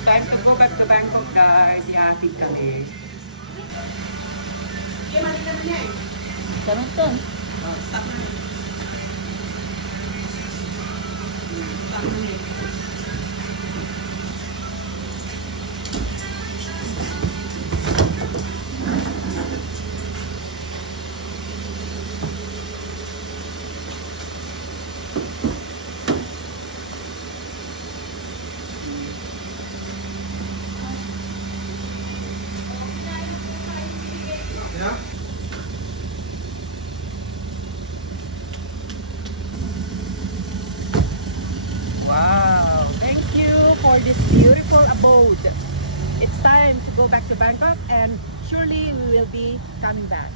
Time to go back to Bangkok, guys. Ihatid kami. Sarap to. Stop na. Stop na. Wow, thank you for this beautiful abode. It's time to go back to Bangkok, and surely we will be coming back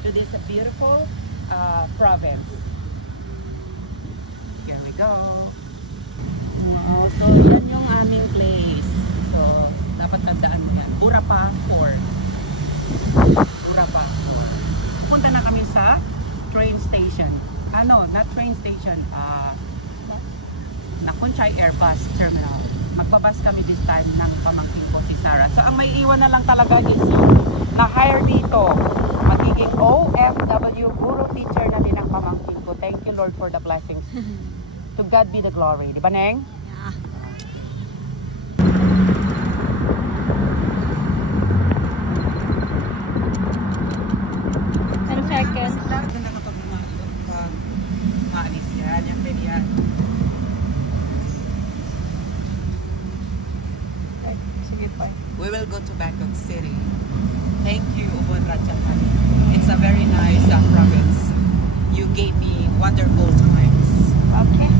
to this beautiful province. Here we go. Wow, so yan yung aming place. So, dapat tandaan mo yan. Burapa 4. Burapa 4. Punta na kami sa train station. Ano, not train station. Nakunchay Airbus Terminal. Magbabas kami this time ng pamangkin ko si Sarah. So ang may iwan na lang talaga is yung na-hire dito. Magiging OFW, guru teacher na din ang pamangkin ko. Thank you Lord for the blessings. To God be the glory. Di ba, Neng? Yeah. Seconds. Ganda kapag maalis yan. Yan, pwede yan. We will go to Bangkok City. Thank you, Ubon Ratchathani. It's a very nice province. You gave me wonderful times. Okay.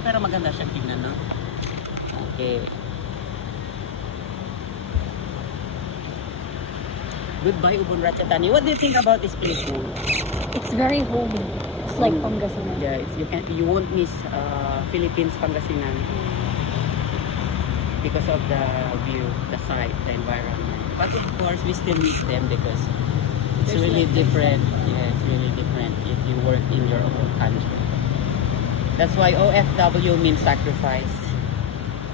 Pero maganda siya tingnan, no? Okay. Goodbye, Ubon Ratchathani. What do you think about this place? It's very homey. It's like Pangasinan. Yeah, you won't miss Philippines Pangasinan because of the view, the sight, the environment. But of course, we still miss them because it's really different. Yeah, it's really different if you work in your own country. That's why OFW means sacrifice.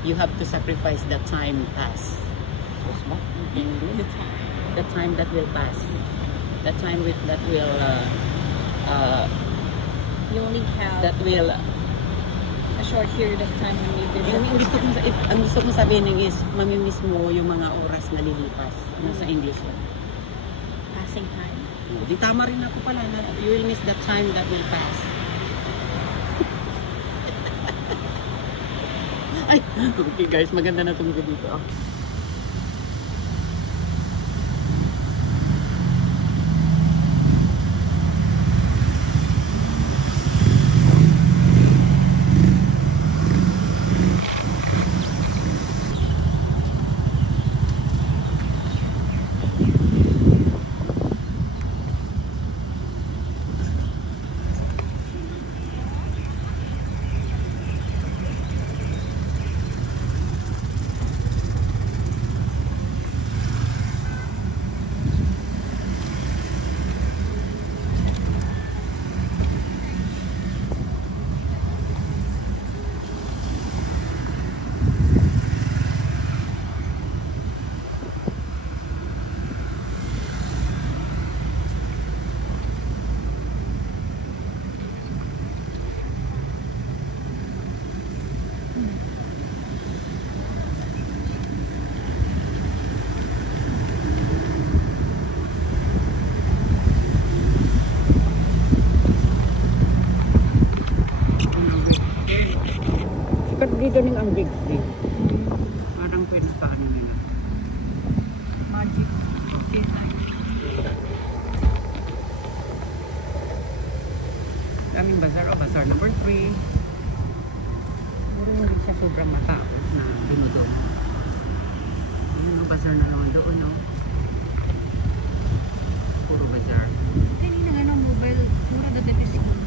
You have to sacrifice the time pass. The time that will pass. The time that will you only have that will a short period of time when you visit. Ang gusto kong sabihin is mamimiss mo yung mga oras na lilipas. Ano sa English yun? Passing time. Di tama rin ako pala na you will miss the time that will pass. Ay, okay guys, maganda na itong dito. ganing ang big thing. Parang pinakaano nila. Magic. Okay. Daming bazaar. Bazaar number 3. Pero hindi siya sobrang matakot na doon. Yung bazaar na naman doon, no? Puro bazaar. Kanina nga ng mobile, mura na dito siguro.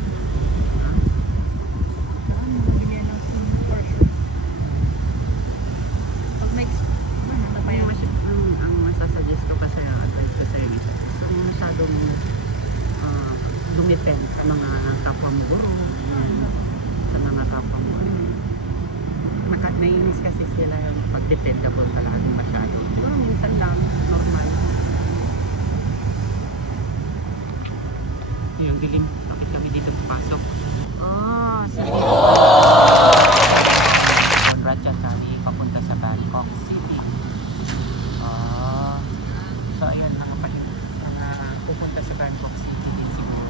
Ang masasuggest ko kasi ang advice ko sa inyo, masyadong dumipend sa mga kapwa mo guro, sa mga kapwa mo. Nainis kasi sila yung pag-dependable talaga masyado. Pero minsan lang, normal. Yung dilim, bakit kami dito papasok? Sige. Ratchathani, papunta sa Bangkok City. So ayun, pupunta sa Bangkok City din siguro.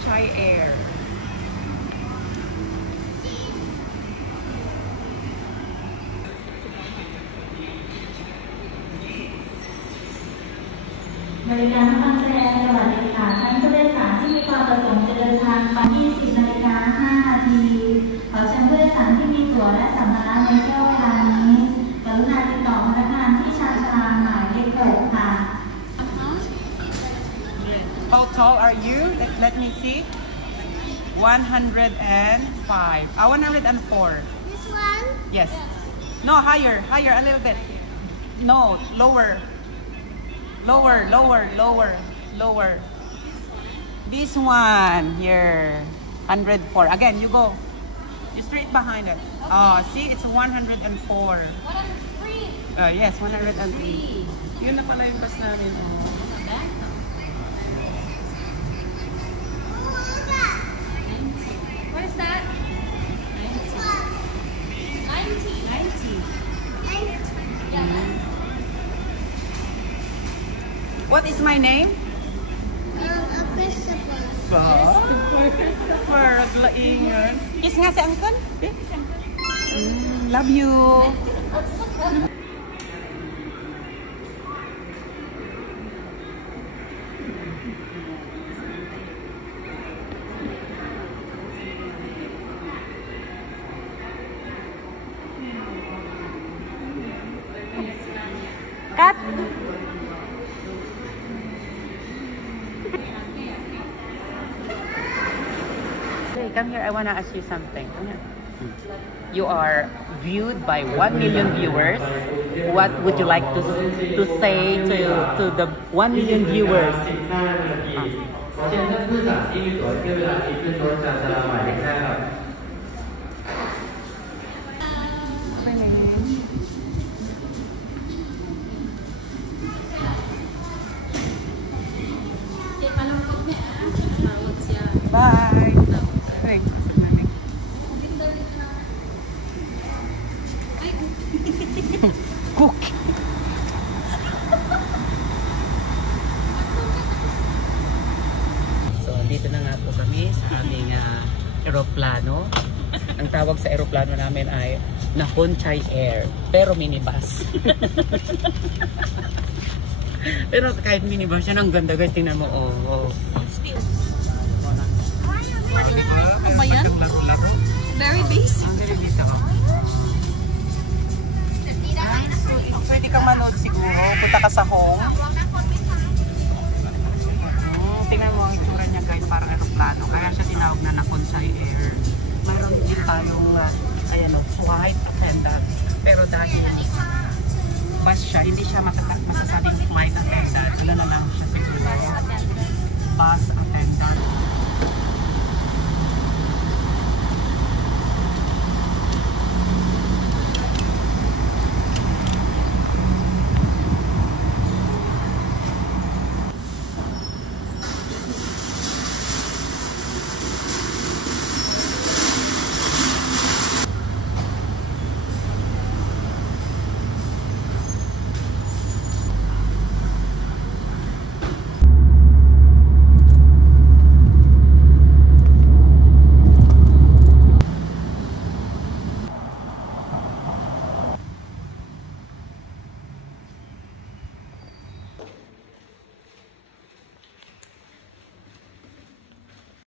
Chai Air. Barikan Pantry Air สวัสดีค่ะท่านผู้โดยสารที่มีความประสงค์จะเดินทางไป 20:05 นาทีขอเชิญผู้โดยสารที่มีตั๋วและสัมภาระในช่วงเวลานี้กรุณาติดต่อพนักงานที่ชานชาลาหมายเลข 6 ค่ะ How tall are you? Let me see. 105. 104. This one? Yes. No, higher a little bit. No, lower. Lower. This one here. 104. Again, you go. You straight behind it. Oh, see, it's 104. 103. Yes, 103. Yun na pala yung bus namin. What is that? 90. Yeah. What is my name? A Christopher. Christopher. Laingan. Kiss nga si Uncle. Love you. Cut. Hey, come here. I want to ask you something. Come here. You are viewed by 1 million viewers. What would you like to say to the 1 million viewers? เชิญท่านผู้โดยสารที่มีตั๋วเที่ยวเวลาที่ขึ้นรถจากสนามหมายเลข 5 ครับ Bye. Hey, masuk namin. Cook. So, dito na nga po kami sa aming eroplano. Ang tawag sa eroplano namin ay Nakhon Chai Air, pero minibus. Pero kahit minibus yan, ang ganda guys, tingnan mo. Ano ba yan? Very basic. Ang very basic ako. na Kansai Air. Mayroon din tayong ayan o, flight attendant. Pero dahil bus siya, hindi siya masasabing flight attendant. Ano na lang siya siguro? Bus attendant.